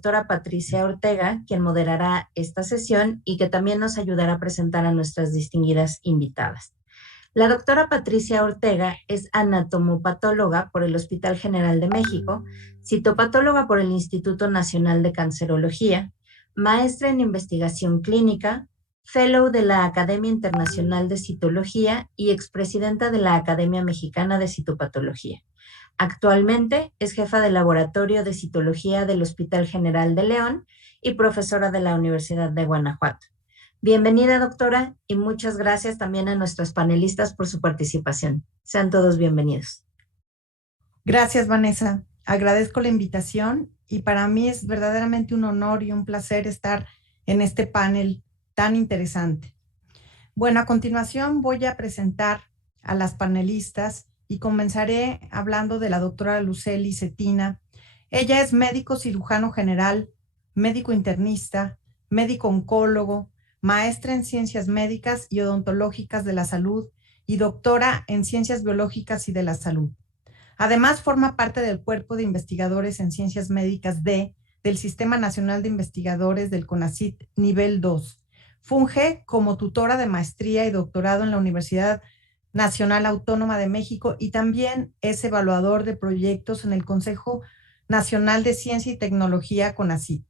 doctora Patricia Ortega, quien moderará esta sesión y que también nos ayudará a presentar a nuestras distinguidas invitadas. La doctora Patricia Ortega es anatomopatóloga por el Hospital General de México, citopatóloga por el Instituto Nacional de Cancerología, maestra en investigación clínica, fellow de la Academia Internacional de Citología y expresidenta de la Academia Mexicana de Citopatología. Actualmente es jefa del Laboratorio de Citología del Hospital General de León y profesora de la Universidad de Guanajuato. Bienvenida, doctora, y muchas gracias también a nuestros panelistas por su participación. Sean todos bienvenidos. Gracias, Vanessa. Agradezco la invitación y para mí es verdaderamente un honor y un placer estar en este panel tan interesante. Bueno, a continuación voy a presentar a las panelistas y comenzaré hablando de la doctora Lucely Cetina. Ella es médico cirujano general, médico internista, médico oncólogo, maestra en ciencias médicas y odontológicas de la salud y doctora en ciencias biológicas y de la salud. Además, forma parte del cuerpo de investigadores en ciencias médicas del Sistema Nacional de Investigadores del CONACYT Nivel 2. Funge como tutora de maestría y doctorado en la Universidad Nacional Autónoma de México y también es evaluador de proyectos en el Consejo Nacional de Ciencia y Tecnología CONACYT.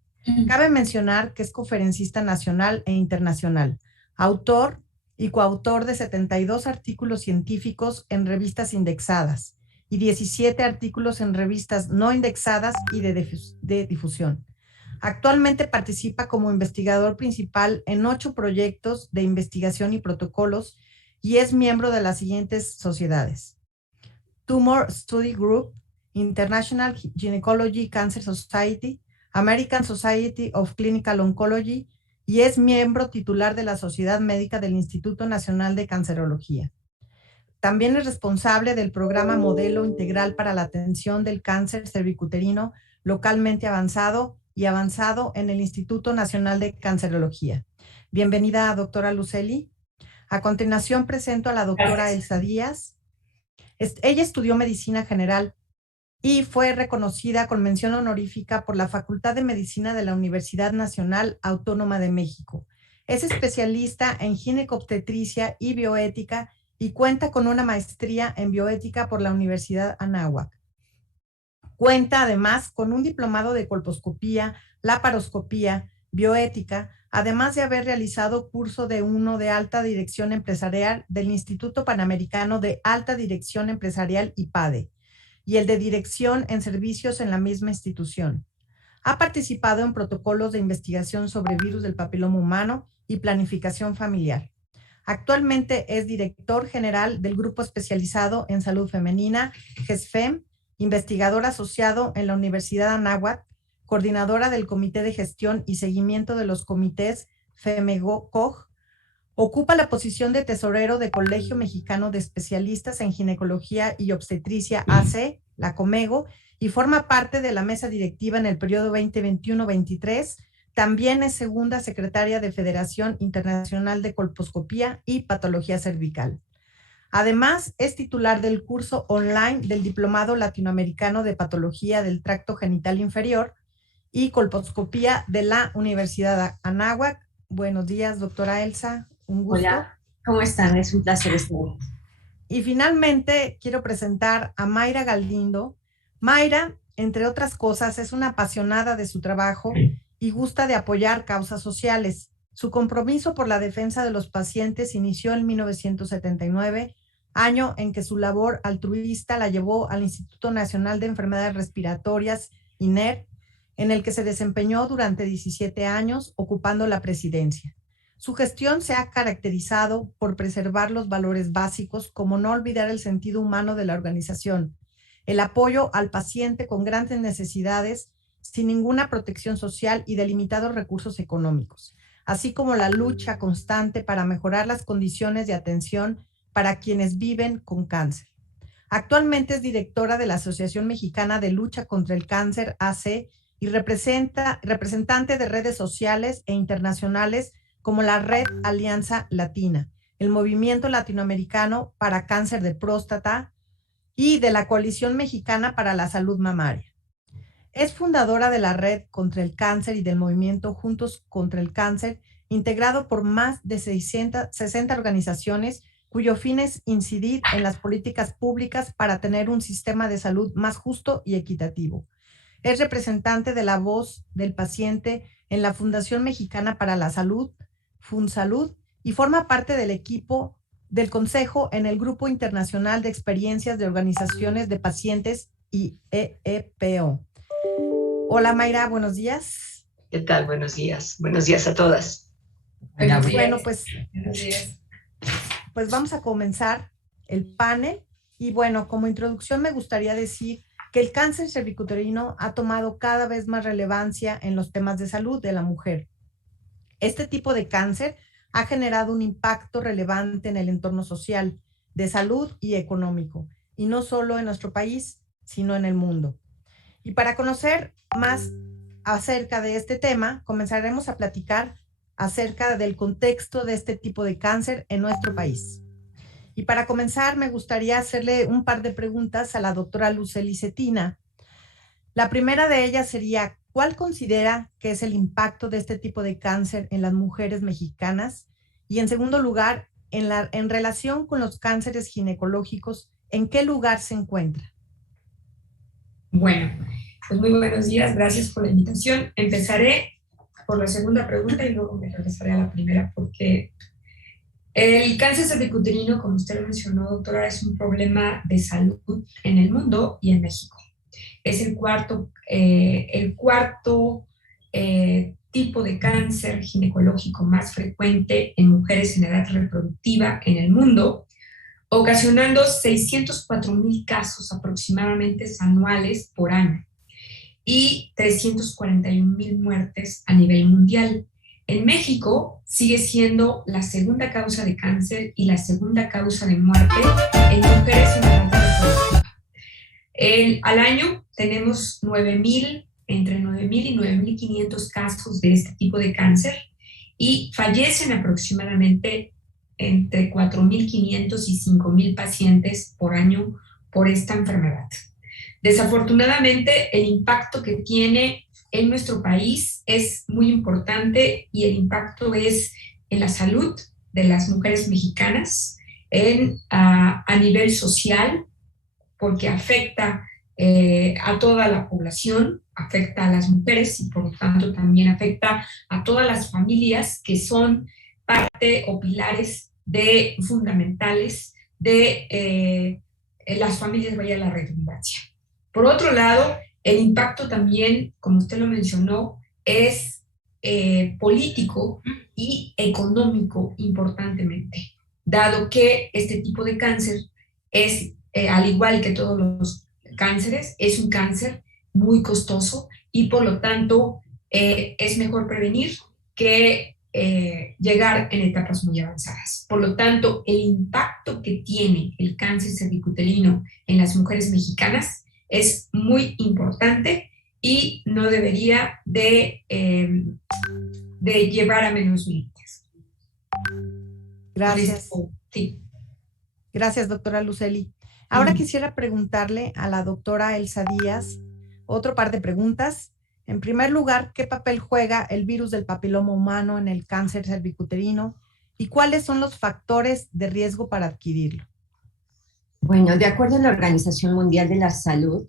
Cabe mencionar que es conferencista nacional e internacional, autor y coautor de 72 artículos científicos en revistas indexadas y 17 artículos en revistas no indexadas y de difusión. Actualmente participa como investigador principal en 8 proyectos de investigación y protocolos y es miembro de las siguientes sociedades: Tumor Study Group, International Gynecology Cancer Society, American Society of Clinical Oncology y es miembro titular de la Sociedad Médica del Instituto Nacional de Cancerología. También es responsable del programa Modelo Integral para la Atención del Cáncer Cervicuterino localmente avanzado y avanzado en el Instituto Nacional de Cancerología. Bienvenida, doctora Lucely. A continuación presento a la doctora Elsa Díaz. Ella estudió Medicina General y fue reconocida con mención honorífica por la Facultad de Medicina de la Universidad Nacional Autónoma de México. Es especialista en ginecobstetricia y bioética y cuenta con una maestría en bioética por la Universidad Anáhuac. Cuenta además con un diplomado de colposcopía, laparoscopía, bioética, además de haber realizado curso de alta dirección empresarial del Instituto Panamericano de Alta Dirección Empresarial IPADE y el de dirección en servicios en la misma institución. Ha participado en protocolos de investigación sobre virus del papiloma humano y planificación familiar. Actualmente es director general del Grupo Especializado en Salud Femenina, GESFEM, investigador asociado en la Universidad Anáhuac, coordinadora del Comité de Gestión y Seguimiento de los Comités FEMEGOCOG. Ocupa la posición de tesorero del Colegio Mexicano de Especialistas en Ginecología y Obstetricia AC, la COMEGO, y forma parte de la mesa directiva en el periodo 2021-23. También es segunda secretaria de Federación Internacional de Colposcopía y Patología Cervical. Además, es titular del curso online del Diplomado Latinoamericano de Patología del Tracto Genital Inferior y Colposcopía de la Universidad Anáhuac. Buenos días, doctora Elsa. Un gusto. Hola, ¿cómo están? Es un placer estar aquí. Y finalmente quiero presentar a Mayra Galindo. Mayra, entre otras cosas, es una apasionada de su trabajo y gusta de apoyar causas sociales. Su compromiso por la defensa de los pacientes inició en 1979, año en que su labor altruista la llevó al Instituto Nacional de Enfermedades Respiratorias, INER, en el que se desempeñó durante 17 años, ocupando la presidencia. Su gestión se ha caracterizado por preservar los valores básicos, como no olvidar el sentido humano de la organización, el apoyo al paciente con grandes necesidades, sin ninguna protección social y de limitados recursos económicos, así como la lucha constante para mejorar las condiciones de atención para quienes viven con cáncer. Actualmente es directora de la Asociación Mexicana de Lucha contra el Cáncer, AC, y representante de redes sociales e internacionales como la Red Alianza Latina, el Movimiento Latinoamericano para Cáncer de Próstata y de la Coalición Mexicana para la Salud Mamaria. Es fundadora de la Red contra el Cáncer y del movimiento Juntos contra el Cáncer, integrado por más de 660 organizaciones cuyo fin es incidir en las políticas públicas para tener un sistema de salud más justo y equitativo. Es representante de la voz del paciente en la Fundación Mexicana para la Salud, FunSalud, y forma parte del equipo del Consejo en el Grupo Internacional de Experiencias de Organizaciones de Pacientes y EEPO. Hola Mayra, buenos días. ¿Qué tal? Buenos días. Buenos días a todas. Bueno, pues Buenos días. vamos a comenzar el panel. Y bueno, como introducción me gustaría decir que el cáncer cervicuterino ha tomado cada vez más relevancia en los temas de salud de la mujer. Este tipo de cáncer ha generado un impacto relevante en el entorno social, de salud y económico, y no solo en nuestro país, sino en el mundo. Y para conocer más acerca de este tema, comenzaremos a platicar acerca del contexto de este tipo de cáncer en nuestro país. Y para comenzar, me gustaría hacerle un par de preguntas a la doctora Lucely Cetina. La primera de ellas sería, ¿cuál considera que es el impacto de este tipo de cáncer en las mujeres mexicanas? Y en segundo lugar, en relación con los cánceres ginecológicos, ¿en qué lugar se encuentra? Bueno, pues muy buenos días, gracias por la invitación. Empezaré por la segunda pregunta y luego me regresaré a la primera, porque el cáncer cervicuterino, como usted lo mencionó, doctora, es un problema de salud en el mundo y en México. Es el cuarto tipo de cáncer ginecológico más frecuente en mujeres en edad reproductiva en el mundo, ocasionando 604,000 casos aproximadamente anuales por año y 341,000 muertes a nivel mundial. En México sigue siendo la segunda causa de cáncer y la segunda causa de muerte en mujeres en edad reproductiva. Al año tenemos entre 9,000 y 9,500 casos de este tipo de cáncer y fallecen aproximadamente entre 4,500 y 5,000 pacientes por año por esta enfermedad. Desafortunadamente, el impacto que tiene en nuestro país es muy importante y el impacto es en la salud de las mujeres mexicanas, a nivel social, porque afecta a toda la población, afecta a las mujeres y por lo tanto también afecta a todas las familias que son parte o pilares fundamentales de las familias, vaya la redundancia. Por otro lado, el impacto también, como usted lo mencionó, es político y económico importantemente, dado que este tipo de cáncer es, al igual que todos los cánceres, es un cáncer muy costoso y por lo tanto es mejor prevenir que llegar en etapas muy avanzadas. Por lo tanto, el impacto que tiene el cáncer cervicuterino en las mujeres mexicanas es muy importante y no debería de llevar a menos límites. Gracias. Sí. Gracias, doctora Lucely. Ahora quisiera preguntarle a la doctora Elsa Díaz otro par de preguntas. En primer lugar, ¿qué papel juega el virus del papiloma humano en el cáncer cervicuterino y cuáles son los factores de riesgo para adquirirlo? Bueno, de acuerdo a la Organización Mundial de la Salud,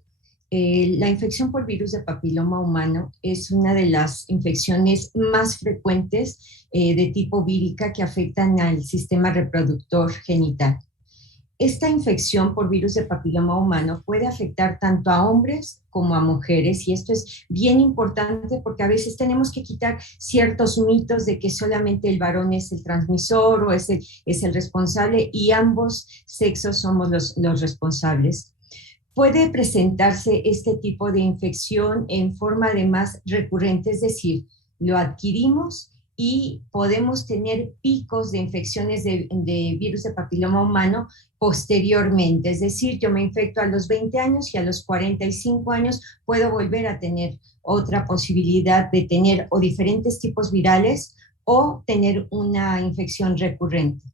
la infección por virus de papiloma humano es una de las infecciones más frecuentes de tipo vírica que afectan al sistema reproductor genital. Esta infección por virus de papiloma humano puede afectar tanto a hombres como a mujeres, y esto es bien importante porque a veces tenemos que quitar ciertos mitos de que solamente el varón es el transmisor o es el responsable, y ambos sexos somos los responsables. Puede presentarse este tipo de infección en forma además recurrente, es decir, lo adquirimos y podemos tener picos de infecciones de virus de papiloma humano posteriormente. Es decir, yo me infecto a los 20 años y a los 45 años puedo volver a tener otra posibilidad de tener o diferentes tipos virales o tener una infección recurrente.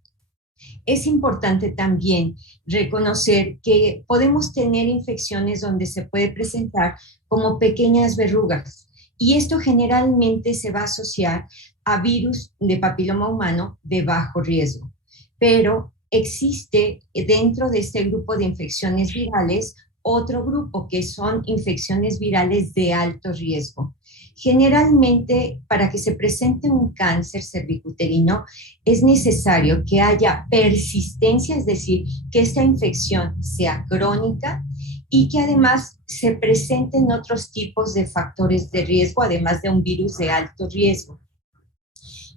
Es importante también reconocer que podemos tener infecciones donde se puede presentar como pequeñas verrugas y esto generalmente se va a asociar a virus de papiloma humano de bajo riesgo. Pero existe dentro de este grupo de infecciones virales otro grupo que son infecciones virales de alto riesgo. Generalmente, para que se presente un cáncer cervicuterino, es necesario que haya persistencia, es decir, que esta infección sea crónica y que además se presenten otros tipos de factores de riesgo, además de un virus de alto riesgo.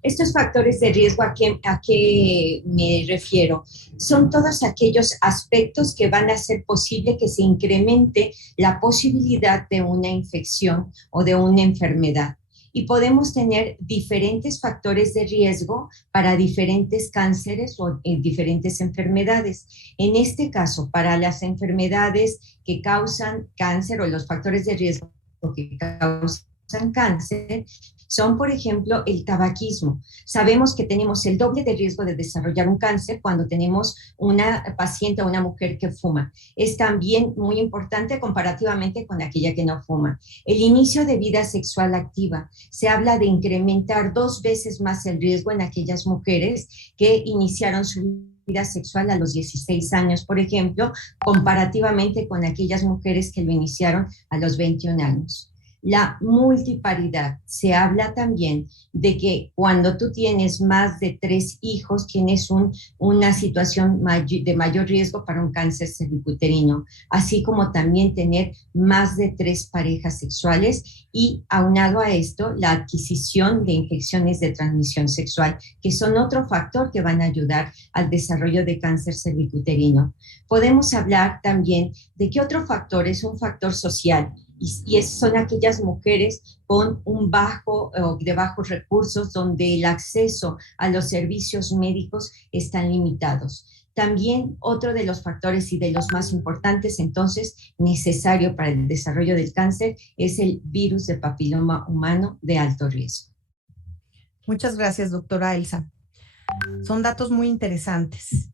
Estos factores de riesgo, ¿a qué me refiero? Son todos aquellos aspectos que van a hacer posible que se incremente la posibilidad de una infección o de una enfermedad. Y podemos tener diferentes factores de riesgo para diferentes cánceres o diferentes enfermedades. En este caso, para las enfermedades que causan cáncer o los factores de riesgo que causan cáncer, son, por ejemplo, el tabaquismo. Sabemos que tenemos el doble de riesgo de desarrollar un cáncer cuando tenemos una paciente o una mujer que fuma. Es también muy importante comparativamente con aquella que no fuma. El inicio de vida sexual activa. Se habla de incrementar 2 veces más el riesgo en aquellas mujeres que iniciaron su vida sexual a los 16 años, por ejemplo, comparativamente con aquellas mujeres que lo iniciaron a los 21 años. La multiparidad. Se habla también de que cuando tú tienes más de 3 hijos, tienes una situación de mayor riesgo para un cáncer cervicuterino, así como también tener más de 3 parejas sexuales y aunado a esto, la adquisición de infecciones de transmisión sexual, que son otro factor que van a ayudar al desarrollo de cáncer cervicuterino. Podemos hablar también de que otro factor es un factor social, y son aquellas mujeres con de bajos recursos donde el acceso a los servicios médicos están limitados. También otro de los factores y de los más importantes, entonces, necesario para el desarrollo del cáncer es el virus de papiloma humano de alto riesgo. Muchas gracias, doctora Elsa. Son datos muy interesantes.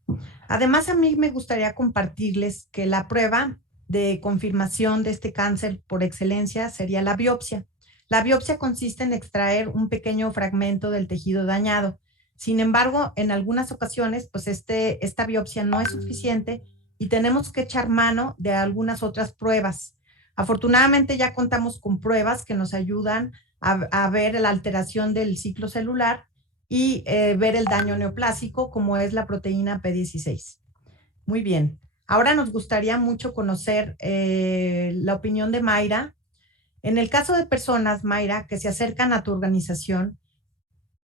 Además, a mí me gustaría compartirles que la prueba de confirmación de este cáncer por excelencia sería la biopsia. La biopsia consiste en extraer un pequeño fragmento del tejido dañado. Sin embargo, en algunas ocasiones, pues esta biopsia no es suficiente y tenemos que echar mano de algunas otras pruebas. Afortunadamente ya contamos con pruebas que nos ayudan a ver la alteración del ciclo celular y ver el daño neoplásico, como es la proteína P16. Muy bien. Ahora nos gustaría mucho conocer la opinión de Mayra. En el caso de personas, Mayra, que se acercan a tu organización,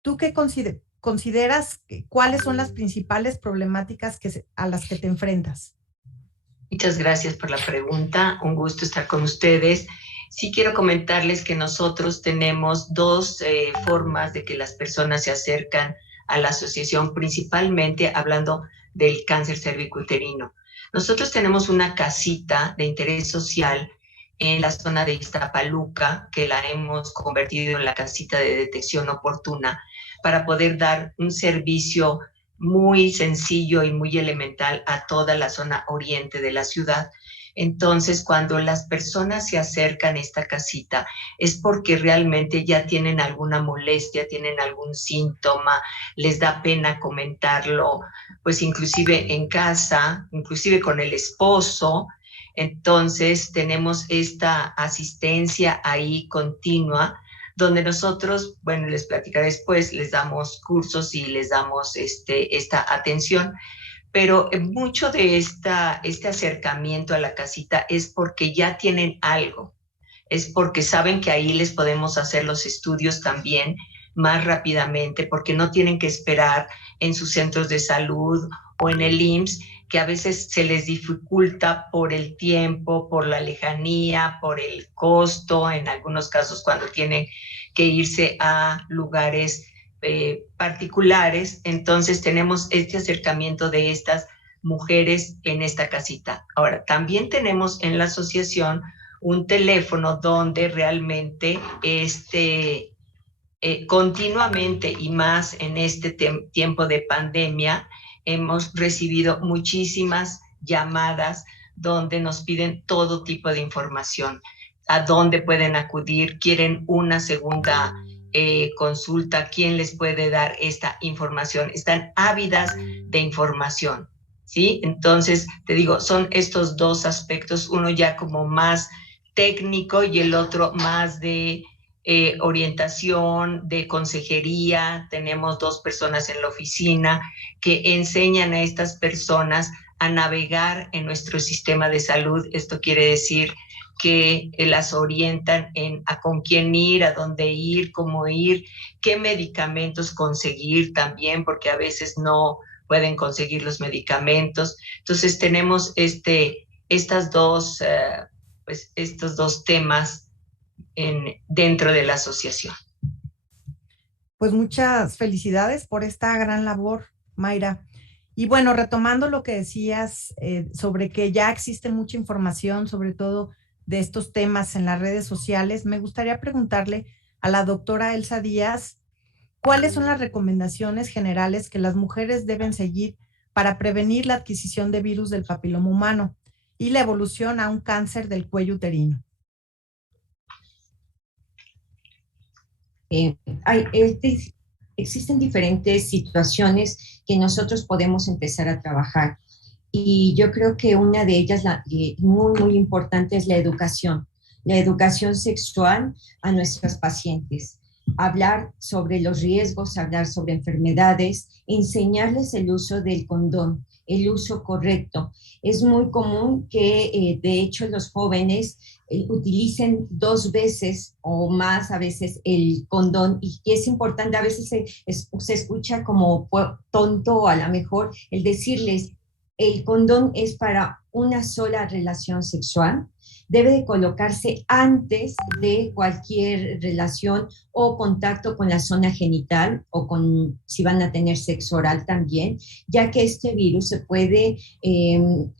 ¿tú qué consideras cuáles son las principales problemáticas a las que te enfrentas? Muchas gracias por la pregunta. Un gusto estar con ustedes. Sí quiero comentarles que nosotros tenemos 2 formas de que las personas se acercan a la asociación, principalmente hablando del cáncer cervicuterino. Nosotros tenemos una casita de interés social en la zona de Iztapaluca, que la hemos convertido en la casita de detección oportuna, para poder dar un servicio muy sencillo y muy elemental a toda la zona oriente de la ciudad. Entonces, cuando las personas se acercan a esta casita, es porque realmente ya tienen alguna molestia, tienen algún síntoma, les da pena comentarlo, pues inclusive en casa, inclusive con el esposo. Entonces, tenemos esta asistencia ahí continua, donde nosotros, bueno, les platicaré después, les damos cursos y les damos esta atención. Pero mucho de este acercamiento a la casita es porque ya tienen algo, es porque saben que ahí les podemos hacer los estudios también más rápidamente, porque no tienen que esperar en sus centros de salud o en el IMSS, que a veces se les dificulta por el tiempo, por la lejanía, por el costo, en algunos casos cuando tienen que irse a lugares particulares. Entonces tenemos este acercamiento de estas mujeres en esta casita. Ahora, también tenemos en la asociación un teléfono donde realmente continuamente y más en este tiempo de pandemia, hemos recibido muchísimas llamadas donde nos piden todo tipo de información. ¿A dónde pueden acudir? ¿Quieren una segunda consulta? ¿Quién les puede dar esta información? Están ávidas de información, ¿sí? Entonces, te digo, son estos dos aspectos, uno ya como más técnico y el otro más de orientación, de consejería. Tenemos 2 personas en la oficina que enseñan a estas personas a navegar en nuestro sistema de salud. Esto quiere decir que las orientan a con quién ir, a dónde ir, cómo ir, qué medicamentos conseguir también, porque a veces no pueden conseguir los medicamentos. Entonces tenemos estos dos temas dentro de la asociación. Pues muchas felicidades por esta gran labor, Mayra. Y bueno, retomando lo que decías sobre que ya existe mucha información, sobre todo de estos temas en las redes sociales, me gustaría preguntarle a la doctora Elsa Díaz, ¿cuáles son las recomendaciones generales que las mujeres deben seguir para prevenir la adquisición de virus del papiloma humano y la evolución a un cáncer del cuello uterino? Existen diferentes situaciones que nosotros podemos empezar a trabajar. Y yo creo que una de ellas, muy, muy importante, es la educación sexual a nuestros pacientes. Hablar sobre los riesgos, hablar sobre enfermedades, enseñarles el uso del condón, el uso correcto. Es muy común que, de hecho, los jóvenes utilicen 2 veces o más a veces el condón, y es importante, a veces se escucha como tonto a lo mejor el decirles, el condón es para una sola relación sexual, debe de colocarse antes de cualquier relación o contacto con la zona genital o si van a tener sexo oral también, ya que este virus se puede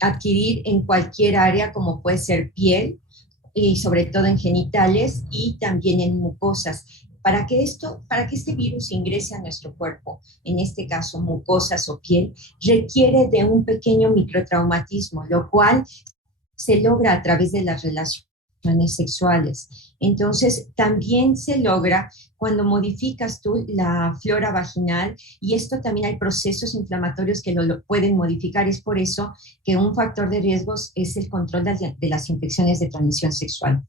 adquirir en cualquier área, como puede ser piel, y sobre todo en genitales y también en mucosas. Para que este virus ingrese a nuestro cuerpo, en este caso mucosas o piel, requiere de un pequeño microtraumatismo, lo cual se logra a través de las relaciones sexuales. Entonces, también se logra cuando modificas tú la flora vaginal, y esto también hay procesos inflamatorios que lo pueden modificar. Es por eso que un factor de riesgos es el control de las infecciones de transmisión sexual.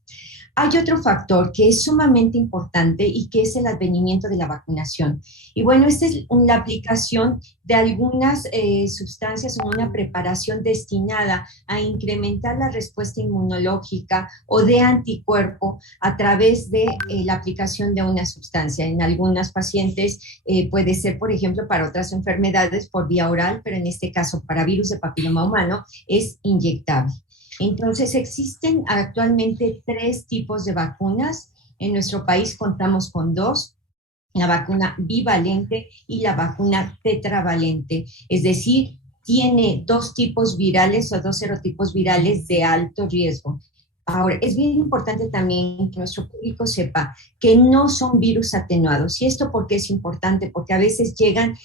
Hay otro factor que es sumamente importante y que es el advenimiento de la vacunación. Y bueno, esta es la aplicación de algunas sustancias o una preparación destinada a incrementar la respuesta inmunológica o de anticuerpo a través de la aplicación de una sustancia. En algunos pacientes puede ser, por ejemplo, para otras enfermedades por vía oral, pero en este caso para virus de papiloma humano es inyectable. Entonces, existen actualmente 3 tipos de vacunas. En nuestro país contamos con 2, la vacuna bivalente y la vacuna tetravalente. Es decir, tiene 2 tipos virales o 2 serotipos virales de alto riesgo. Ahora, es bien importante también que nuestro público sepa que no son virus atenuados. ¿Y esto por qué es importante? Porque a veces llegan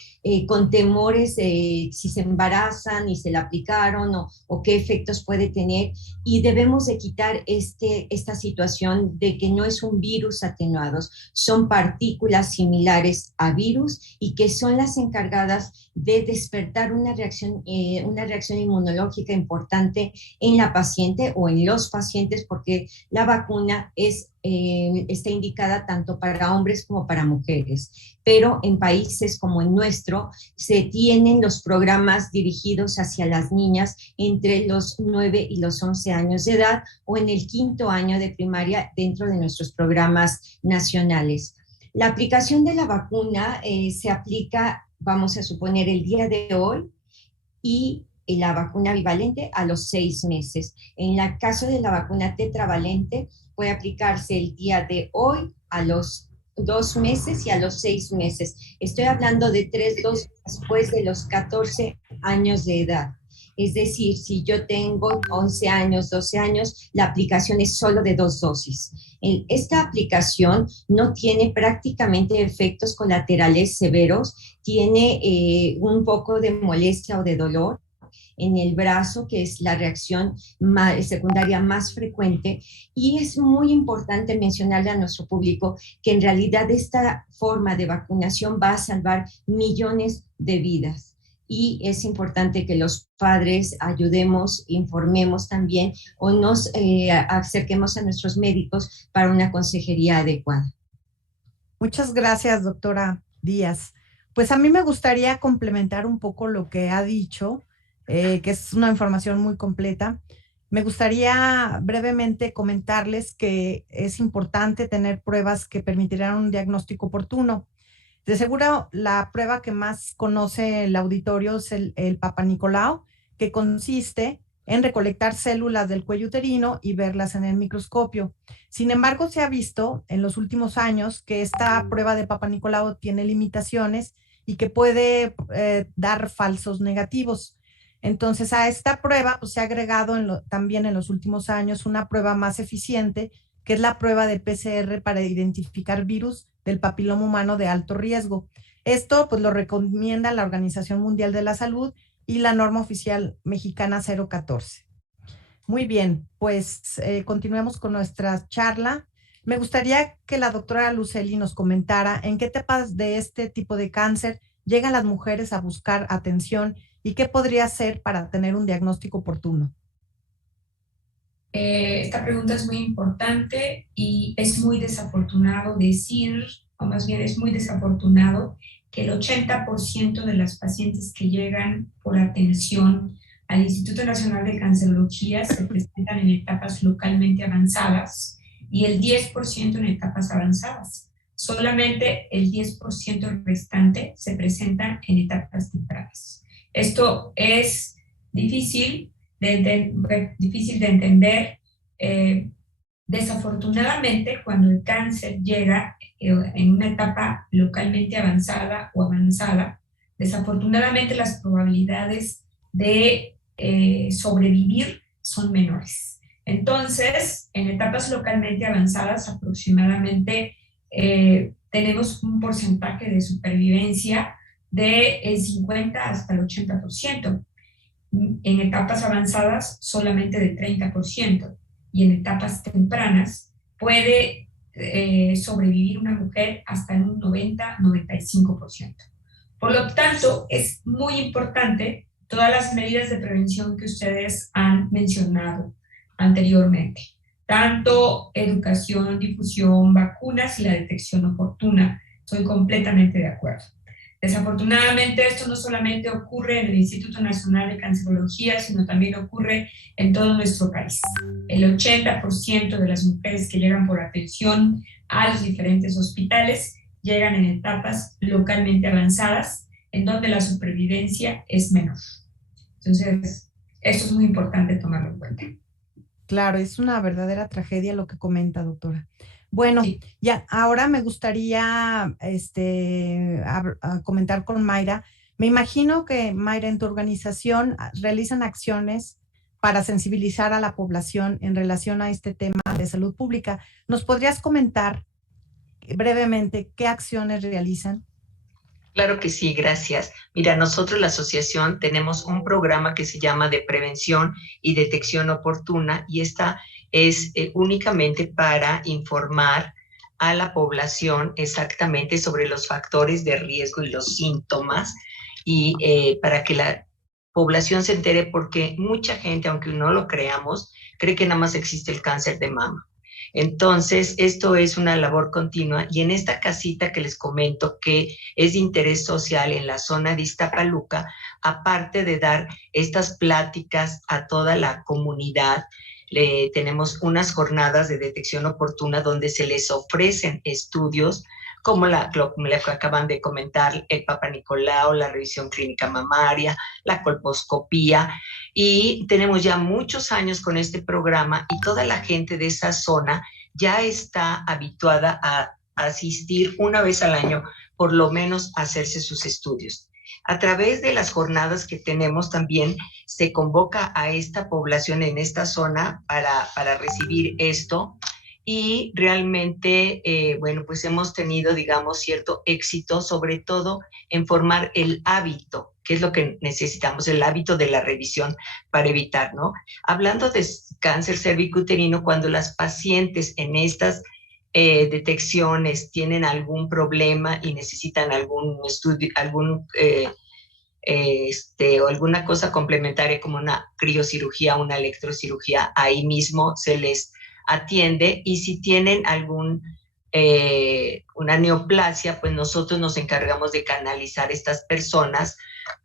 con temores si se embarazan y se la aplicaron o qué efectos puede tener. Y debemos de quitar esta situación de que no es un virus atenuados. Son partículas similares a virus y que son las encargadas de despertar una reacción inmunológica importante en la paciente o en los pacientes, porque la vacuna está indicada tanto para hombres como para mujeres. Pero en países como el nuestro se tienen los programas dirigidos hacia las niñas entre los 9 y los 11 años de edad o en el 5º año de primaria dentro de nuestros programas nacionales. La aplicación de la vacuna se aplica, vamos a suponer, el día de hoy, y la vacuna bivalente a los 6 meses. En el caso de la vacuna tetravalente puede aplicarse el día de hoy, a los 2 meses y a los 6 meses. Estoy hablando de 3 dosis después de los 14 años de edad. Es decir, si yo tengo 11 años, 12 años, la aplicación es solo de 2 dosis. Esta aplicación no tiene prácticamente efectos colaterales severos, tiene un poco de molestia o de dolor en el brazo, que es la reacción secundaria más frecuente. Y es muy importante mencionarle a nuestro público que en realidad esta forma de vacunación va a salvar millones de vidas. Y es importante que los padres ayudemos, informemos también o nos acerquemos a nuestros médicos para una consejería adecuada. Muchas gracias, doctora Díaz. Pues a mí me gustaría complementar un poco lo que ha dicho, que es una información muy completa. Me gustaría brevemente comentarles que es importante tener pruebas que permitirán un diagnóstico oportuno. De seguro, la prueba que más conoce el auditorio es el Papa Nicolau, que consiste en recolectar células del cuello uterino y verlas en el microscopio. Sin embargo, se ha visto en los últimos años que esta prueba de Papa Nicolau tiene limitaciones y que puede dar falsos negativos. Entonces, a esta prueba pues, se ha agregado también en los últimos años una prueba más eficiente, que es la prueba de PCR para identificar virus del papiloma humano de alto riesgo. Esto pues lo recomienda la Organización Mundial de la Salud y la norma oficial mexicana 014. Muy bien, pues continuemos con nuestra charla. Me gustaría que la doctora Lucely nos comentara en qué etapas de este tipo de cáncer llegan las mujeres a buscar atención y qué podría hacer para tener un diagnóstico oportuno. Esta pregunta es muy importante y es muy desafortunado decir, o más bien es muy desafortunado, que el 80% de las pacientes que llegan por atención al Instituto Nacional de Cancerología se presentan en etapas localmente avanzadas y el 10% en etapas avanzadas. Solamente el 10% restante se presentan en etapas tempranas. Esto es difícil de entender. Desafortunadamente, cuando el cáncer llega en una etapa localmente avanzada o avanzada, desafortunadamente las probabilidades de sobrevivir son menores. Entonces, en etapas localmente avanzadas, aproximadamente tenemos un porcentaje de supervivencia del 50 hasta el 80%. En etapas avanzadas solamente de 30% y en etapas tempranas puede sobrevivir una mujer hasta en un 90-95%. Por lo tanto, es muy importante todas las medidas de prevención que ustedes han mencionado anteriormente, tanto educación, difusión, vacunas y la detección oportuna. Estoy completamente de acuerdo. Desafortunadamente, esto no solamente ocurre en el Instituto Nacional de Cancerología, sino también ocurre en todo nuestro país. El 80% de las mujeres que llegan por atención a los diferentes hospitales llegan en etapas localmente avanzadas, en donde la supervivencia es menor. Entonces, esto es muy importante tomarlo en cuenta. Claro, es una verdadera tragedia lo que comenta, doctora. Bueno, sí. Ya ahora me gustaría a comentar con Mayra. Me imagino que, Mayra, en tu organización realizan acciones para sensibilizar a la población en relación a este tema de salud pública. ¿Nos podrías comentar brevemente qué acciones realizan? Claro que sí, gracias. Mira, nosotros la asociación tenemos un programa que se llama de prevención y detección oportuna y esta es únicamente para informar a la población exactamente sobre los factores de riesgo y los síntomas y para que la población se entere, porque mucha gente, aunque no lo creamos, cree que nada más existe el cáncer de mama. Entonces, esto es una labor continua y en esta casita que les comento que es de interés social en la zona de Iztapaluca, aparte de dar estas pláticas a toda la comunidad, tenemos unas jornadas de detección oportuna donde se les ofrecen estudios como la que acaban de comentar, el Papa Nicolau, la revisión clínica mamaria, la colposcopía, y tenemos ya muchos años con este programa y toda la gente de esa zona ya está habituada a asistir una vez al año, por lo menos a hacerse sus estudios. A través de las jornadas que tenemos también se convoca a esta población en esta zona para recibir esto y realmente, bueno, pues hemos tenido, digamos, cierto éxito, sobre todo en formar el hábito, que es lo que necesitamos, el hábito de la revisión para evitar, ¿no? Hablando de cáncer cervicuterino, cuando las pacientes en estas detecciones tienen algún problema y necesitan algún estudio, o alguna cosa complementaria como una criocirugía, una electrocirugía, ahí mismo se les atiende, y si tienen una neoplasia, pues nosotros nos encargamos de canalizar estas personas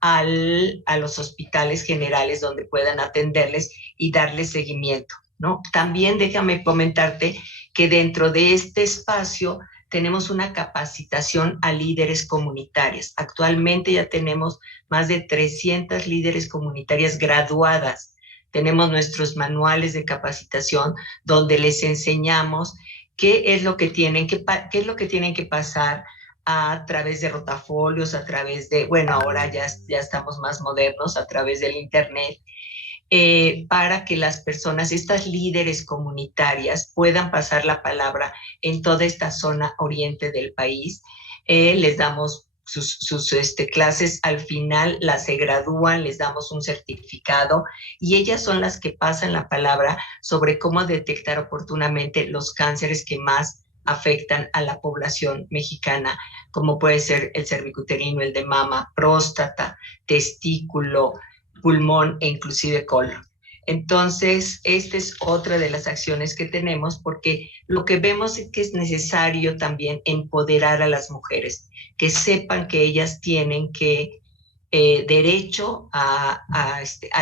a los hospitales generales donde puedan atenderles y darles seguimiento, ¿no? También déjame comentarte que dentro de este espacio tenemos una capacitación a líderes comunitarias. Actualmente ya tenemos más de 300 líderes comunitarias graduadas. Tenemos nuestros manuales de capacitación donde les enseñamos qué es lo que tienen que pasar a través de rotafolios, a través de, bueno, ahora ya estamos más modernos, a través del internet, para que las personas, estas líderes comunitarias, puedan pasar la palabra en toda esta zona oriente del país. Les damos sus clases, al final se gradúan, les damos un certificado y ellas son las que pasan la palabra sobre cómo detectar oportunamente los cánceres que más afectan a la población mexicana, como puede ser el cervicuterino, el de mama, próstata, testículo, pulmón e inclusive colon. Entonces, esta es otra de las acciones que tenemos, porque lo que vemos es que es necesario también empoderar a las mujeres, que sepan que ellas tienen derecho a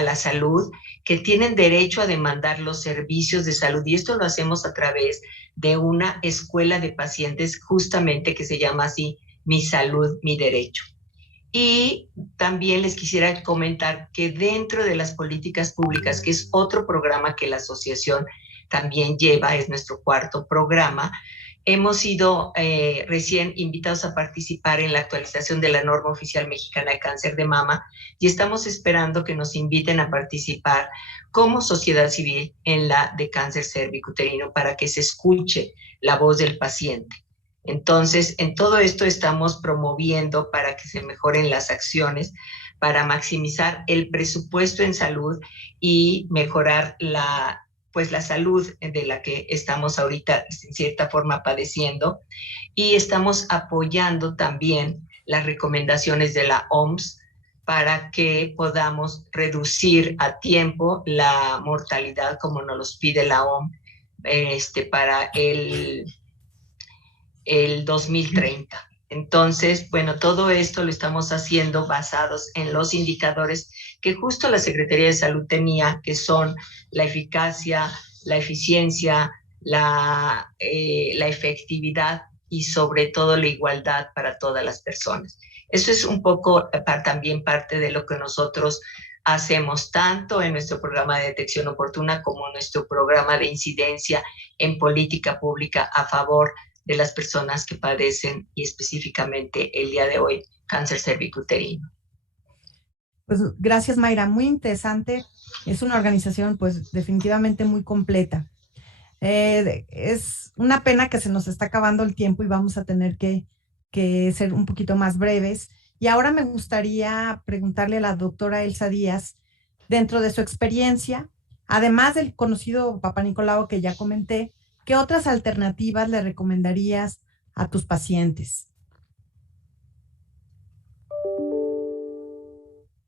la salud, que tienen derecho a demandar los servicios de salud, y esto lo hacemos a través de una escuela de pacientes justamente que se llama así, Mi Salud, Mi Derecho. Y también les quisiera comentar que dentro de las políticas públicas, que es otro programa que la asociación también lleva, es nuestro cuarto programa, hemos sido recién invitados a participar en la actualización de la norma oficial mexicana de cáncer de mama y estamos esperando que nos inviten a participar como sociedad civil en la de cáncer cervicuterino para que se escuche la voz del paciente. Entonces, en todo esto estamos promoviendo para que se mejoren las acciones, para maximizar el presupuesto en salud y mejorar la salud de la que estamos ahorita, en cierta forma, padeciendo. Y estamos apoyando también las recomendaciones de la OMS para que podamos reducir a tiempo la mortalidad, como nos los pide la OMS, para el 2030. Entonces, bueno, todo esto lo estamos haciendo basados en los indicadores que justo la Secretaría de Salud tenía, que son la eficacia, la eficiencia, la efectividad y sobre todo la igualdad para todas las personas. Eso es un poco también parte de lo que nosotros hacemos tanto en nuestro programa de detección oportuna como en nuestro programa de incidencia en política pública a favor de las personas que padecen, y específicamente el día de hoy, cáncer cervicuterino. Pues gracias, Mayra, muy interesante. Es una organización pues definitivamente muy completa. Es una pena que se nos está acabando el tiempo y vamos a tener que ser un poquito más breves. Y ahora me gustaría preguntarle a la doctora Elsa Díaz, dentro de su experiencia, además del conocido Papá Nicolau que ya comenté, ¿qué otras alternativas le recomendarías a tus pacientes?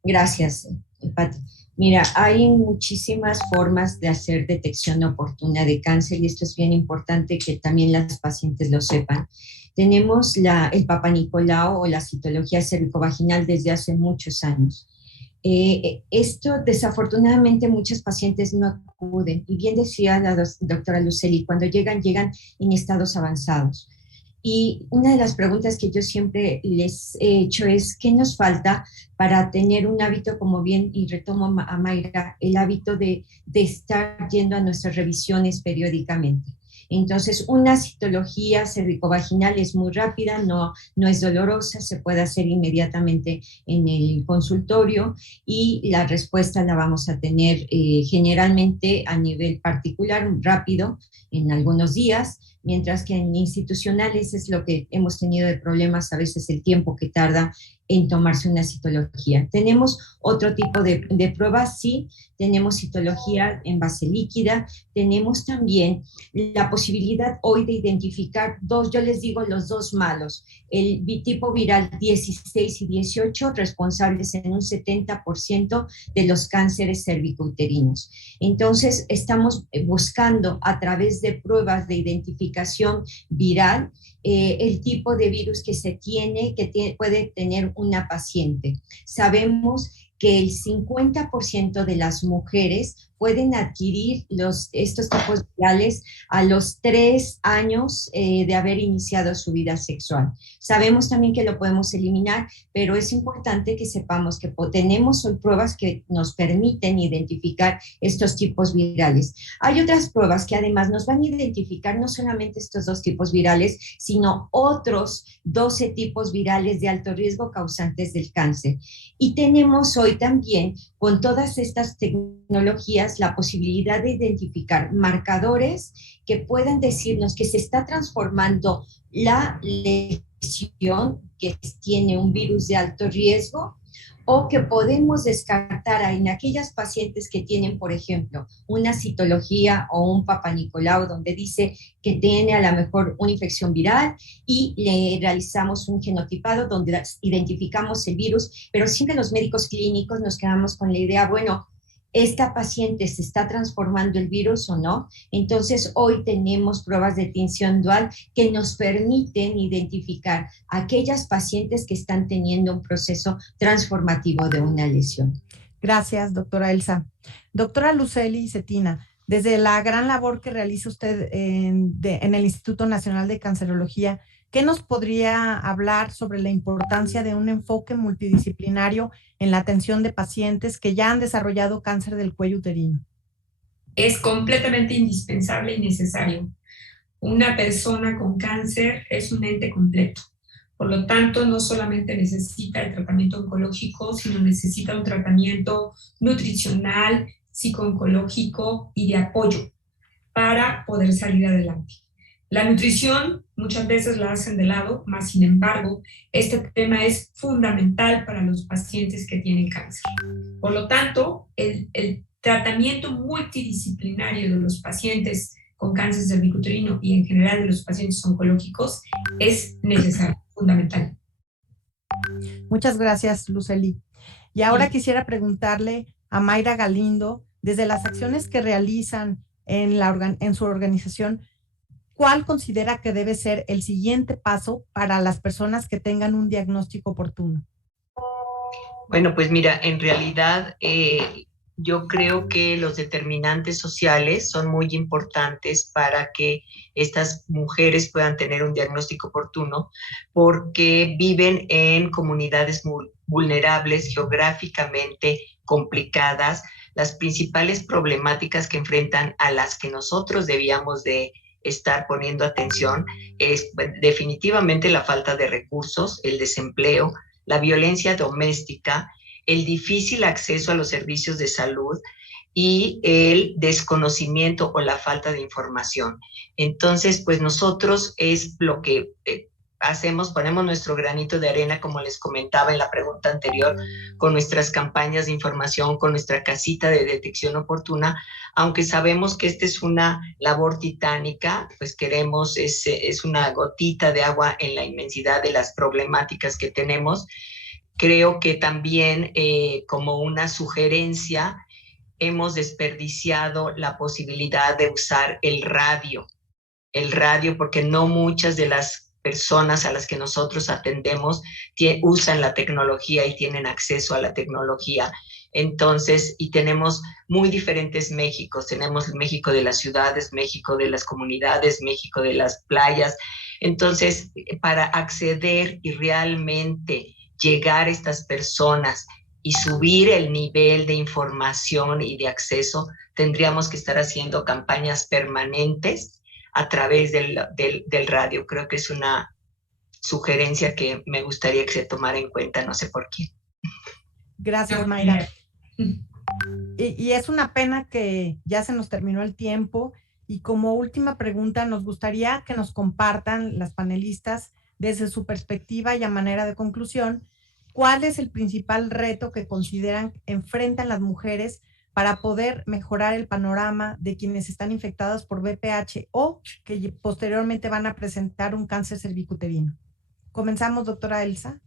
Gracias, Pati. Mira, hay muchísimas formas de hacer detección oportuna de cáncer y esto es bien importante que también las pacientes lo sepan. Tenemos el Papá Nicolau o la citología cervicovaginal desde hace muchos años. Esto desafortunadamente muchos pacientes no acuden y bien decía la doctora Luceli, cuando llegan en estados avanzados. Y una de las preguntas que yo siempre les he hecho es, ¿qué nos falta para tener un hábito, como bien, y retomo a Mayra, el hábito de estar yendo a nuestras revisiones periódicamente? Entonces, una citología cervicovaginal es muy rápida, no es dolorosa, se puede hacer inmediatamente en el consultorio y la respuesta la vamos a tener generalmente a nivel particular, rápido, en algunos días, mientras que en institucionales es lo que hemos tenido de problemas, a veces el tiempo que tarda en tomarse una citología. Tenemos otro tipo de pruebas, sí, tenemos citología en base líquida, tenemos también la posibilidad hoy de identificar dos, yo les digo los dos malos, el tipo viral 16 y 18, responsables en un 70% de los cánceres cervicouterinos. Entonces, estamos buscando a través de pruebas de identificación viral el tipo de virus que se tiene, puede tener una paciente. Sabemos que el 50% de las mujeres pueden adquirir estos tipos virales a los 3 años de haber iniciado su vida sexual. Sabemos también que lo podemos eliminar, pero es importante que sepamos que tenemos hoy pruebas que nos permiten identificar estos tipos virales. Hay otras pruebas que además nos van a identificar no solamente estos 2 tipos virales, sino otros 12 tipos virales de alto riesgo causantes del cáncer. Y tenemos hoy también, con todas estas tecnologías, la posibilidad de identificar marcadores que puedan decirnos que se está transformando la lesión, que tiene un virus de alto riesgo, o que podemos descartar en aquellas pacientes que tienen, por ejemplo, una citología o un papanicolau donde dice que tiene a lo mejor una infección viral y le realizamos un genotipado donde identificamos el virus, pero siempre los médicos clínicos nos quedamos con la idea, bueno, ¿esta paciente se está transformando el virus o no? Entonces, hoy tenemos pruebas de tinción dual que nos permiten identificar aquellas pacientes que están teniendo un proceso transformativo de una lesión. Gracias, doctora Elsa. Doctora Lucely Cetina, desde la gran labor que realiza usted en el Instituto Nacional de Cancerología, ¿qué nos podría hablar sobre la importancia de un enfoque multidisciplinario en la atención de pacientes que ya han desarrollado cáncer del cuello uterino? Es completamente indispensable y necesario. Una persona con cáncer es un ente completo. Por lo tanto, no solamente necesita el tratamiento oncológico, sino necesita un tratamiento nutricional, psicooncológico y de apoyo para poder salir adelante. La nutrición muchas veces la hacen de lado, más sin embargo, este tema es fundamental para los pacientes que tienen cáncer. Por lo tanto, el tratamiento multidisciplinario de los pacientes con cáncer cervicuterino y en general de los pacientes oncológicos es necesario, fundamental. Muchas gracias, Lucely. Y ahora quisiera preguntarle a Mayra Galindo, desde las acciones que realizan en su organización, ¿cuál considera que debe ser el siguiente paso para las personas que tengan un diagnóstico oportuno? Bueno, pues mira, en realidad yo creo que los determinantes sociales son muy importantes para que estas mujeres puedan tener un diagnóstico oportuno, porque viven en comunidades muy vulnerables, geográficamente complicadas. Las principales problemáticas que enfrentan, a las que nosotros debíamos de estar poniendo atención, es definitivamente la falta de recursos, el desempleo, la violencia doméstica, el difícil acceso a los servicios de salud y el desconocimiento o la falta de información. Entonces, pues nosotros es lo que hacemos, ponemos nuestro granito de arena, como les comentaba en la pregunta anterior, con nuestras campañas de información, con nuestra casita de detección oportuna, aunque sabemos que esta es una labor titánica, pues queremos, es una gotita de agua en la inmensidad de las problemáticas que tenemos. Creo que también como una sugerencia, hemos desperdiciado la posibilidad de usar el radio, porque no muchas de las personas a las que nosotros atendemos usan la tecnología y tienen acceso a la tecnología. Entonces, y tenemos muy diferentes Méxicos. Tenemos el México de las ciudades, México de las comunidades, México de las playas. Entonces, para acceder y realmente llegar a estas personas y subir el nivel de información y de acceso, tendríamos que estar haciendo campañas permanentes a través del radio. Creo que es una sugerencia que me gustaría que se tomara en cuenta, no sé por qué. Gracias, Mayra. Y es una pena que ya se nos terminó el tiempo, y como última pregunta nos gustaría que nos compartan las panelistas desde su perspectiva y a manera de conclusión, ¿cuál es el principal reto que consideran enfrentan las mujeres para poder mejorar el panorama de quienes están infectados por VPH o que posteriormente van a presentar un cáncer cervicuterino? Comenzamos, doctora Elsa.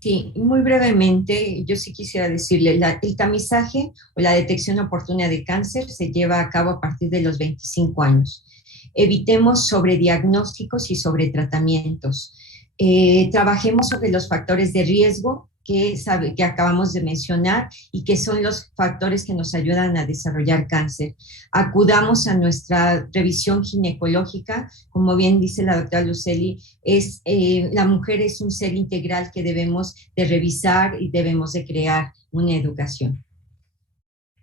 Sí, muy brevemente, yo sí quisiera decirle, el tamizaje o la detección oportuna de cáncer se lleva a cabo a partir de los 25 años. Evitemos sobrediagnósticos y sobretratamientos. Trabajemos sobre los factores de riesgo que acabamos de mencionar y que son los factores que nos ayudan a desarrollar cáncer. Acudamos a nuestra revisión ginecológica, como bien dice la doctora Luceli, la mujer es un ser integral que debemos de revisar y debemos de crear una educación.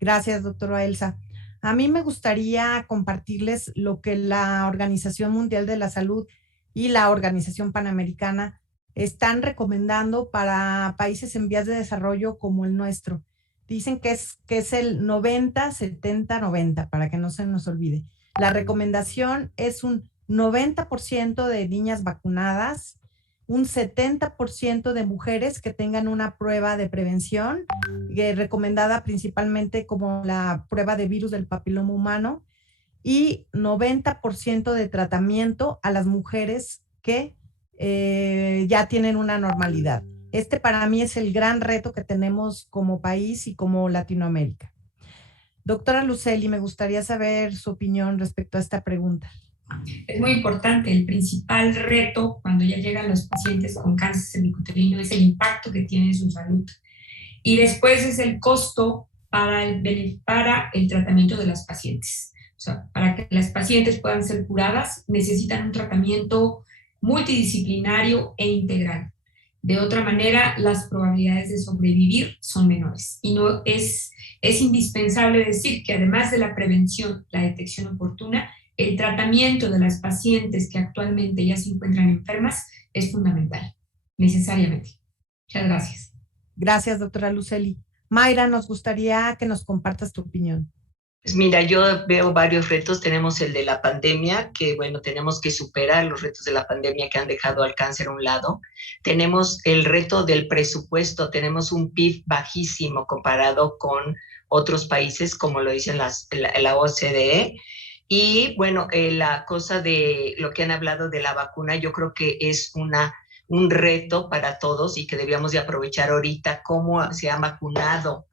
Gracias, doctora Elsa. A mí me gustaría compartirles lo que la Organización Mundial de la Salud y la Organización Panamericana están recomendando para países en vías de desarrollo como el nuestro. Dicen que es el 90-70-90, para que no se nos olvide. La recomendación es un 90% de niñas vacunadas, un 70% de mujeres que tengan una prueba de prevención, recomendada principalmente como la prueba de virus del papiloma humano, y 90% de tratamiento a las mujeres que ya tienen una normalidad. Este para mí es el gran reto que tenemos como país y como Latinoamérica. Doctora Luceli, me gustaría saber su opinión respecto a esta pregunta. Es muy importante. El principal reto cuando ya llegan los pacientes con cáncer cervicuterino es el impacto que tiene en su salud. Y después es el costo para el tratamiento de las pacientes. O sea, para que las pacientes puedan ser curadas, necesitan un tratamiento multidisciplinario e integral. De otra manera, las probabilidades de sobrevivir son menores. Y no es indispensable decir que además de la prevención, la detección oportuna, el tratamiento de las pacientes que actualmente ya se encuentran enfermas es fundamental, necesariamente. Muchas gracias. Gracias, doctora Luceli. Mayra, nos gustaría que nos compartas tu opinión. Pues mira, yo veo varios retos. Tenemos el de la pandemia, que bueno, tenemos que superar los retos de la pandemia que han dejado al cáncer a un lado. Tenemos el reto del presupuesto. Tenemos un PIB bajísimo comparado con otros países, como lo dicen la OCDE. Y bueno, la cosa de lo que han hablado de la vacuna, yo creo que es un reto para todos y que debíamos de aprovechar ahorita cómo se ha vacunado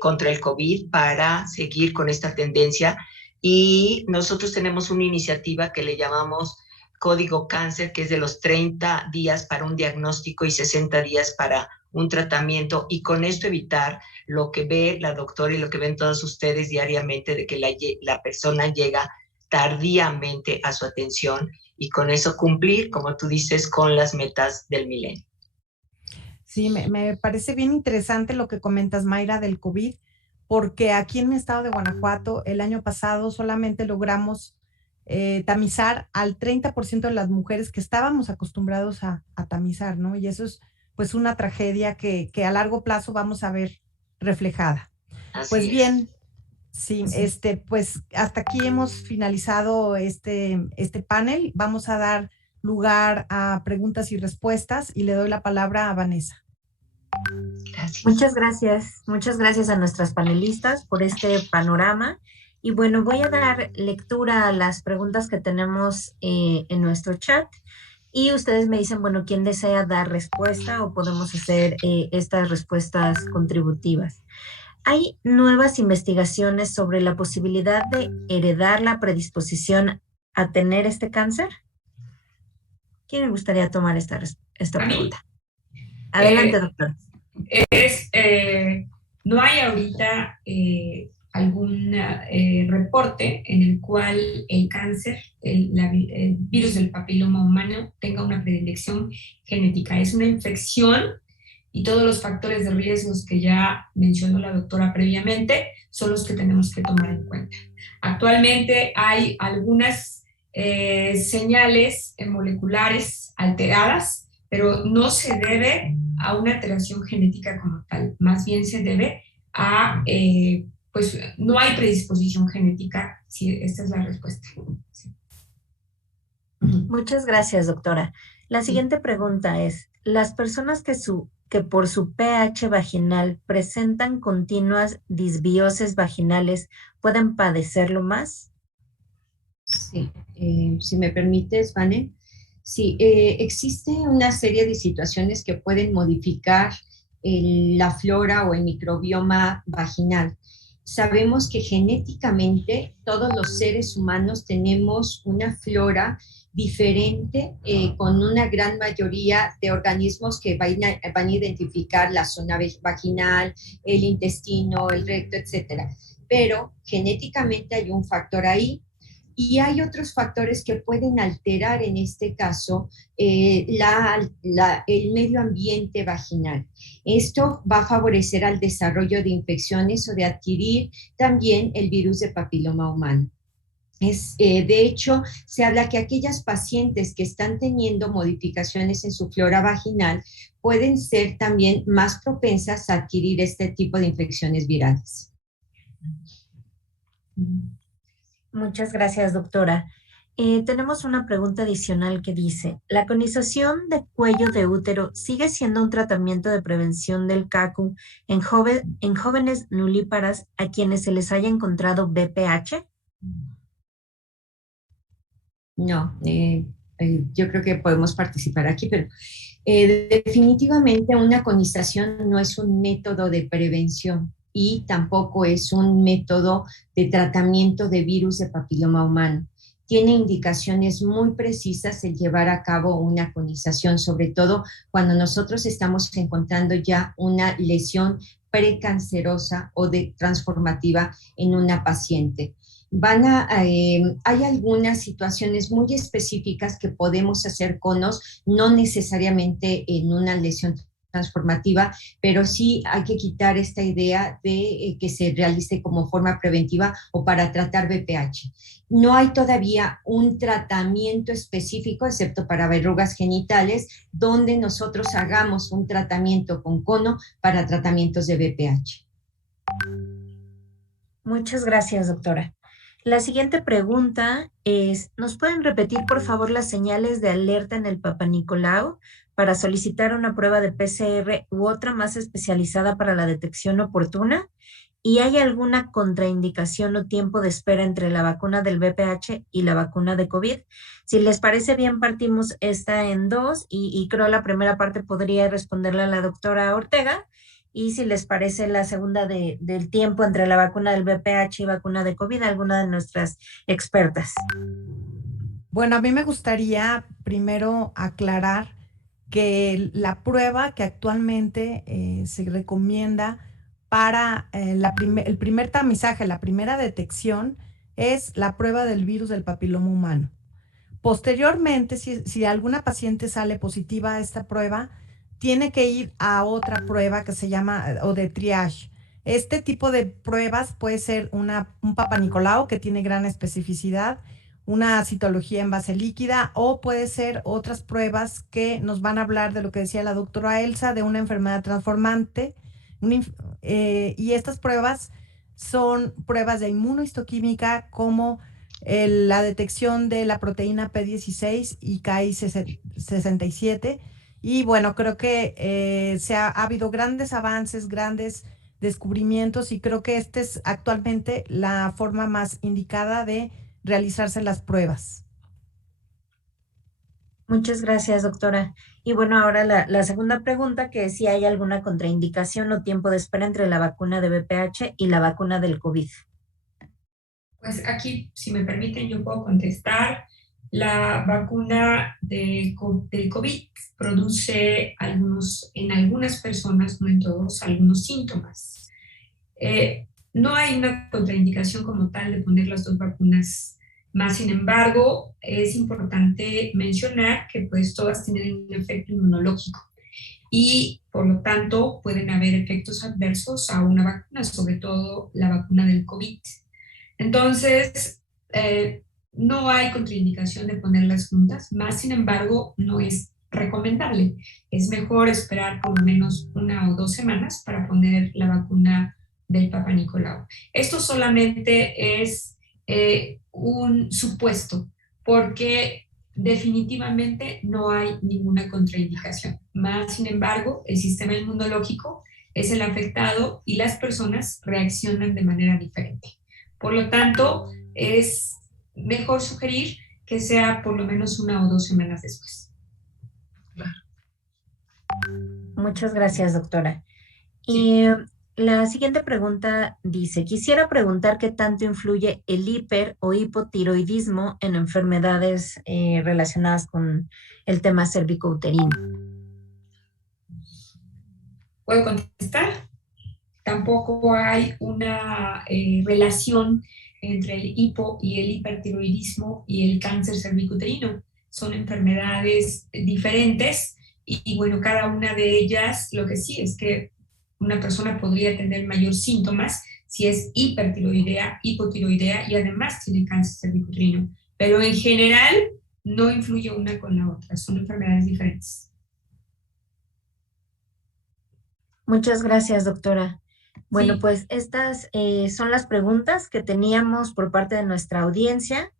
contra el COVID para seguir con esta tendencia. Y nosotros tenemos una iniciativa que le llamamos Código Cáncer, que es de los 30 días para un diagnóstico y 60 días para un tratamiento, y con esto evitar lo que ve la doctora y lo que ven todos ustedes diariamente, de que la persona llega tardíamente a su atención, y con eso cumplir, como tú dices, con las metas del milenio. Sí, me parece bien interesante lo que comentas, Mayra, del COVID, porque aquí en mi estado de Guanajuato el año pasado solamente logramos tamizar al 30% de las mujeres que estábamos acostumbrados a tamizar, ¿no? Y eso es pues una tragedia que a largo plazo vamos a ver reflejada. Pues bien, sí, pues hasta aquí hemos finalizado este panel. Vamos a dar lugar a preguntas y respuestas y le doy la palabra a Vanessa. Gracias. Muchas gracias a nuestras panelistas por este panorama. Y bueno, voy a dar lectura a las preguntas que tenemos en nuestro chat, y ustedes me dicen, bueno, quién desea dar respuesta o podemos hacer estas respuestas contributivas. ¿Hay nuevas investigaciones sobre la posibilidad de heredar la predisposición a tener este cáncer? ¿Quién me gustaría tomar esta pregunta? Adelante, doctor. No hay ahorita algún reporte en el cual el cáncer, el virus del papiloma humano, tenga una predilección genética. Es una infección y todos los factores de riesgos que ya mencionó la doctora previamente son los que tenemos que tomar en cuenta. Actualmente hay algunas señales moleculares alteradas, pero no se debe a una alteración genética como tal, más bien se debe a, pues no hay predisposición genética, sí, esta es la respuesta. Sí. Muchas gracias, doctora. La siguiente pregunta es, ¿las personas que por su pH vaginal presentan continuas disbiosis vaginales pueden padecerlo más? Sí, si me permites, Vane. Sí, existe una serie de situaciones que pueden modificar la flora o el microbioma vaginal. Sabemos que genéticamente todos los seres humanos tenemos una flora diferente, con una gran mayoría de organismos que van a identificar la zona vaginal, el intestino, el recto, etcétera. Pero genéticamente hay un factor ahí y hay otros factores que pueden alterar, en este caso, el medio ambiente vaginal. Esto va a favorecer al desarrollo de infecciones o de adquirir también el virus de papiloma humano. De hecho, se habla que aquellas pacientes que están teniendo modificaciones en su flora vaginal pueden ser también más propensas a adquirir este tipo de infecciones virales. Muchas gracias, doctora. Tenemos una pregunta adicional que dice, ¿la conización de cuello de útero sigue siendo un tratamiento de prevención del CACU en jóvenes nulíparas a quienes se les haya encontrado BPH? No, yo creo que podemos participar aquí, pero definitivamente una conización no es un método de prevención y tampoco es un método de tratamiento de virus de papiloma humano. Tiene indicaciones muy precisas el llevar a cabo una conización, sobre todo cuando nosotros estamos encontrando ya una lesión precancerosa o transformativa en una paciente. Hay algunas situaciones muy específicas que podemos hacer conos, no necesariamente en una lesión transformativa, pero sí hay que quitar esta idea de que se realice como forma preventiva o para tratar BPH. No hay todavía un tratamiento específico, excepto para verrugas genitales, donde nosotros hagamos un tratamiento con cono para tratamientos de BPH. Muchas gracias, doctora. La siguiente pregunta es, ¿nos pueden repetir, por favor, las señales de alerta en el Papanicolau para solicitar una prueba de PCR u otra más especializada para la detección oportuna? ¿Y hay alguna contraindicación o tiempo de espera entre la vacuna del VPH y la vacuna de COVID? Si les parece bien, partimos esta en dos y creo la primera parte podría responderla la doctora Ortega. Y si les parece la segunda del tiempo entre la vacuna del VPH y vacuna de COVID, alguna de nuestras expertas. Bueno, a mí me gustaría primero aclarar que la prueba que actualmente se recomienda para el primer tamizaje, la primera detección, es la prueba del virus del papiloma humano. Posteriormente, si alguna paciente sale positiva a esta prueba, tiene que ir a otra prueba que se llama, o de triage. Este tipo de pruebas puede ser un Papanicolau, que tiene gran especificidad, una citología en base líquida, o puede ser otras pruebas que nos van a hablar de lo que decía la doctora Elsa, de una enfermedad transformante. Y estas pruebas son pruebas de inmunohistoquímica, como la detección de la proteína P16 y Ki67. Y bueno, creo que ha habido grandes avances, grandes descubrimientos, y creo que esta es actualmente la forma más indicada de realizarse las pruebas. Muchas gracias, doctora. Y bueno, ahora la segunda pregunta, que es si hay alguna contraindicación o tiempo de espera entre la vacuna de VPH y la vacuna del COVID. Pues aquí, si me permiten, yo puedo contestar. La vacuna del COVID produce en algunas personas, no en todos, algunos síntomas. No hay una contraindicación como tal de poner las dos vacunas, más sin embargo, es importante mencionar que pues todas tienen un efecto inmunológico y por lo tanto pueden haber efectos adversos a una vacuna, sobre todo la vacuna del COVID. Entonces, no hay contraindicación de ponerlas juntas, más sin embargo no es recomendable. Es mejor esperar por lo menos 1 o 2 semanas para poner la vacuna del Papa Nicolau. Esto solamente es un supuesto, porque definitivamente no hay ninguna contraindicación. Más sin embargo, el sistema inmunológico es el afectado y las personas reaccionan de manera diferente. Por lo tanto, es mejor sugerir que sea por lo menos 1 o 2 semanas después. Muchas gracias, doctora. Sí. Y la siguiente pregunta dice, quisiera preguntar qué tanto influye el hiper o hipotiroidismo en enfermedades relacionadas con el tema cervicouterino. ¿Puedo contestar? Tampoco hay una relación entre el hipo y el hipertiroidismo y el cáncer cervicuterino. Son enfermedades diferentes y bueno, cada una de ellas, lo que sí es que una persona podría tener mayor síntomas si es hipertiroidea, hipotiroidea y además tiene cáncer cervicuterino. Pero en general no influye una con la otra, son enfermedades diferentes. Muchas gracias, doctora. Bueno, Sí, pues estas son las preguntas que teníamos por parte de nuestra audiencia,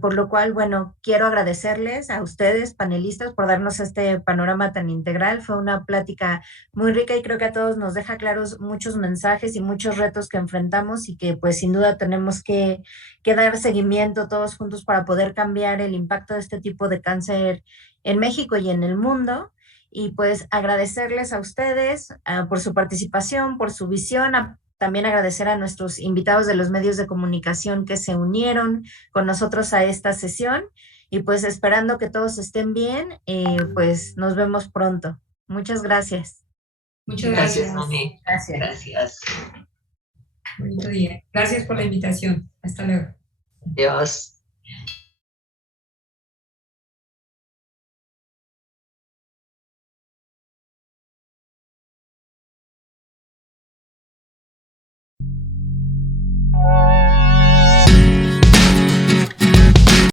por lo cual, bueno, quiero agradecerles a ustedes, panelistas, por darnos este panorama tan integral. Fue una plática muy rica y creo que a todos nos deja claros muchos mensajes y muchos retos que enfrentamos y que pues sin duda tenemos que dar seguimiento todos juntos para poder cambiar el impacto de este tipo de cáncer en México y en el mundo. Y pues agradecerles a ustedes por su participación, por su visión, también agradecer a nuestros invitados de los medios de comunicación que se unieron con nosotros a esta sesión y pues esperando que todos estén bien, pues nos vemos pronto. Muchas gracias. muchas Gracias, gracias. Moni. Gracias. Gracias. Bonito día. Gracias por la invitación. Hasta luego. Adiós.